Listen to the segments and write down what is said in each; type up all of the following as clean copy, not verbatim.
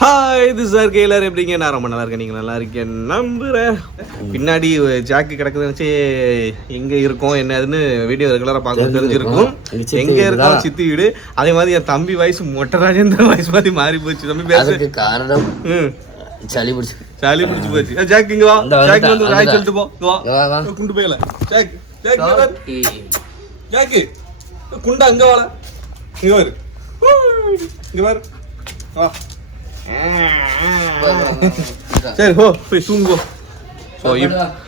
Hi இது sir கேலர் எப்படிங்க? நான் ரொம்ப நல்லா இருக்கேன். நீங்கள் நல்லா இருக்கேன் நம்புகிறேன். பின்னாடி ஜாக்கு கிடக்குதுன்னு வச்சு எங்கே இருக்கோம் என்னதுன்னு வீடியோ ரெகுலராக பார்க்க தெரிஞ்சிருக்கும். எங்கே இருக்கோம் சித்தி வீடு. அதே மாதிரி என் தம்பி வயசு மொட்டை ராஜேந்திர வயசு மாதிரி மாறி போச்சு. தம்பி பேசுறதுக்கு காரணம் சளி பிடிச்சி போச்சு. ஜாக் இங்க வா. ஜாக் வந்து ராய் சொல்லிட்டு போ. வா குண்டு போயல. ஜாக் ஜாக்கு குண்டா அங்க வாடா. இங்க வரு. இங்க வரு. வா. சரி ஹோ போய் தூங்குவோம். ஸோ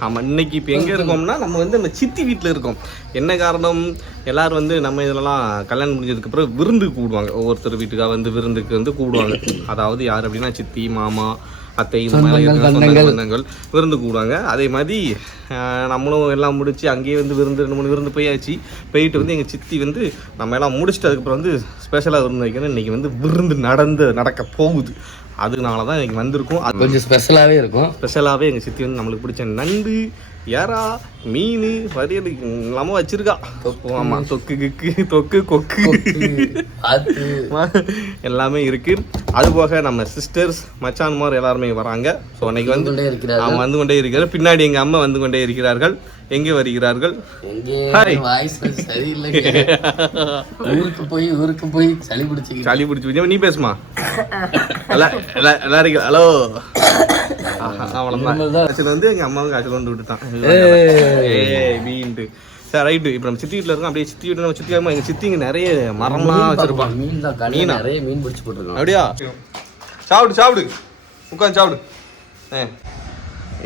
ஆமாம் இன்னைக்கு இப்போ எங்கே இருக்கோம்னா நம்ம வந்து நம்ம சித்தி வீட்டில் இருக்கோம். என்ன காரணம், எல்லோரும் வந்து நம்ம இதெல்லாம் கல்யாணம் முடிஞ்சதுக்கப்புறம் விருந்துக்கு கூடுவாங்க. ஒவ்வொருத்தர் வீட்டுக்காக வந்து விருந்துக்கு வந்து கூடுவாங்க. அதாவது யார் அப்படின்னா சித்தி மாமா அத்தை இந்த மாதிரி சொந்தங்கள் விருந்து கூடுவாங்க. அதே மாதிரி நம்மளும் எல்லாம் முடிச்சு அங்கேயே வந்து விருந்து 2-3 விருந்து போயிட்டு வந்து எங்கள் சித்தி வந்து நம்ம எல்லாம் முடிச்சுட்டு அதுக்கப்புறம் வந்து ஸ்பெஷலாக விருந்து வைக்கணும். இன்றைக்கி வந்து விருந்து நடக்க போகுது. அதனால தான் இன்றைக்கி வந்திருக்கும். அது கொஞ்சம் ஸ்பெஷலாகவே இருக்கும். ஸ்பெஷலாகவே எங்கள் சித்தி வந்து நம்மளுக்கு பிடிச்ச நண்டு யாரா மீன் வரியல் இல்லாமல் வச்சிருக்கா. ஆமாம் தொக்கு கொக்கு எல்லாமே இருக்கு. அதுபோக நம்ம சிஸ்டர்ஸ் மச்சான்மார் எல்லாருமே வராங்க. ஸோ அன்னைக்கு வந்து வந்து கொண்டே இருக்கிறார். பின்னாடி எங்கள் அம்மா வந்து கொண்டே இருக்கிறார்கள். எங்கே வருகிறார்கள்? ஊருக்கு போய் சளி பிடிச்சி நீ பேசுமா. எல்லாரும் ஹலோ அவ்வளோதான் வந்து எங்கள் அம்மாவுக்கு காய்ச்சல் வந்து விட்டுட்டான். சரி ரைட்டு. இப்போ நம்ம சித்தி வீட்டில் இருக்கோம். அப்படியே சித்தி வீட்டில் நம்ம சித்தி எங்கள் சித்தி இங்கே நிறைய மரம்லாம் வச்சிருப்பாங்க. மீன் நிறைய மீன் பிடிச்சி போட்டுருக்கோம். அப்படியா? சாப்பிடு உட்காந்து சாப்பிடு.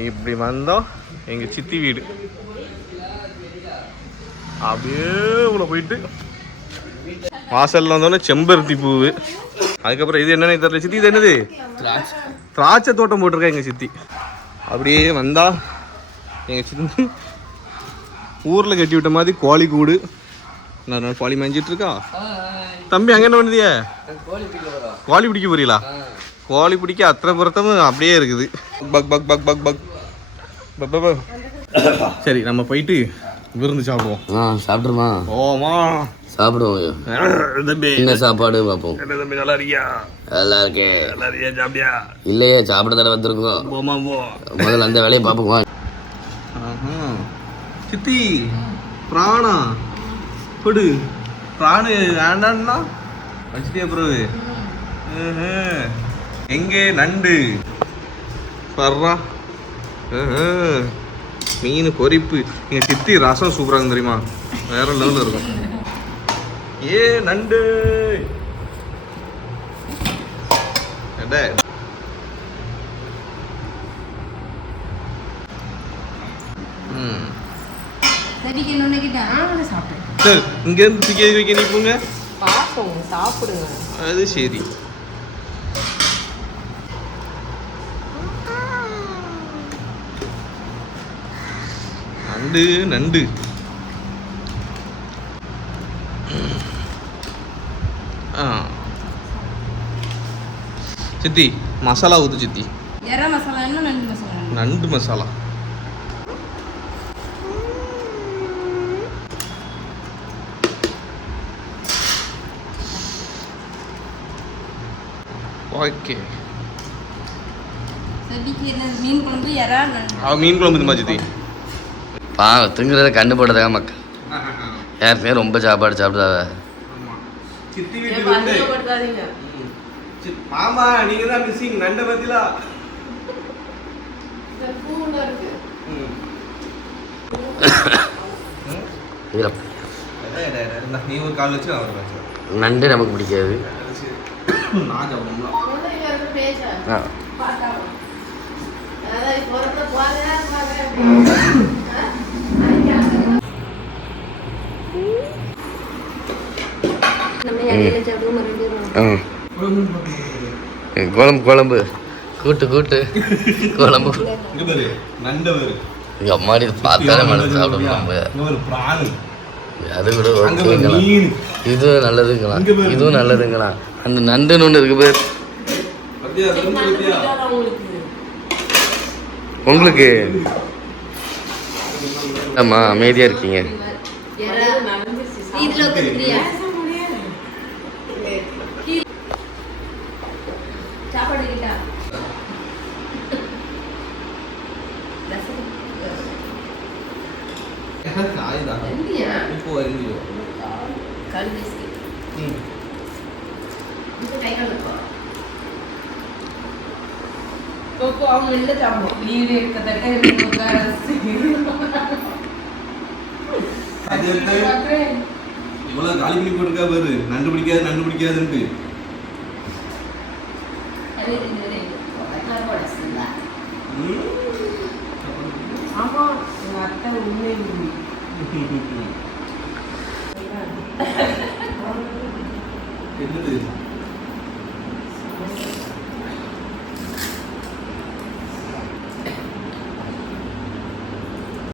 இப்படி வந்தோம் எங்கள் சித்தி வீடு. அப்படியே உள்ள போயிட்டு வாசல்ல வந்தோடனே செம்பருத்தி பூவு. அதுக்கப்புறம் இது என்னன்னு தெரியல. சித்தி இது என்னது? திராட்சை தோட்டம் போட்டிருக்கேன் எங்கள் சித்தி. அப்படியே வந்தா எங்கள் சித்தி ஊரில் கட்டி விட்ட மாதிரி கோழி கூடு. நான் கோழி மேய்ஞ்சிட்டு இருக்கா. தம்பி அங்கே என்ன பண்ணுதிய? கோழி பிடிக்க போறீங்களா? கோழி பிடிக்க அத்தனை புறத்தமும் அப்படியே இருக்குது. Buck buck buck buck buck buck. சரி நம்ம போயிட்டு விருந்து சாப்பிடுவோம். சாப்பிடுமா? ஓமா சாப்பிடுவோம். என்ன சாப்பாடு பார்ப்போம். தம்பி நல்லா இருக்கியா? நல்லா இருக்கேன். நல்லா இருக்கியா? சாப்பிட்டியா? இல்லையே சாப்பிட தானே வந்திருக்கோம். போமா போ. முதல்ல அந்த வேலையை பார்ப்போம். சித்தி பிராணா கொடு. பிராணு வேண்டான்னா வச்சுட்டே அப்புறம் எங்கே நண்டு பர்றா. மீன் பொரிப்பு. எங்கள் சித்தி ரசம் சூப்பராக தெரியுமா? வேற லெவலில் இருக்கும். நண்டு சரி இங்கேருந்து திக்க வைக்க நீப்புங்க. சாப்பிடுங்க. அது சரி. நண்டு சித்தி மசாலா ஊத்து சித்தி. நண்டு மசாலா. ஓகே மீன் குழம்பு இந்த சித்தி. திங்கிறத கண்டு போட்டதாக மக்கள் யாருமே ரொம்ப சாப்பாடு சாப்பிடாத. மாமா நீங்க தான் மிஸ்ஸிங் நண்ட பத்திலா. நீ ஒரு கால் வச்சு நண்டு நமக்கு பிடிக்காது. குழம்பு கூட்டு குழம்பு. எங்க அம்மாடி பார்த்தாலே மனசு சாப்பிடுவோம். அது கூட ஓகேங்களா. இதுவும் நல்லதுங்களா. இதுவும் நல்லதுங்களா. அந்த நண்டுன்னு ஒன்று இருக்கு பேர் உங்களுக்கு. ஆமா அமைதியா இருக்கீங்க. பண்ணிக்கிட்டா அவங்க வெளில சாப்பிடுவோம் லீவு இவ்வளவு காலி பண்ணி போட்டுருக்கா பாரு நண்டு பிடிக்காதுன்ட்டு ஆமா உங்க அத்தை உண்மை என்னது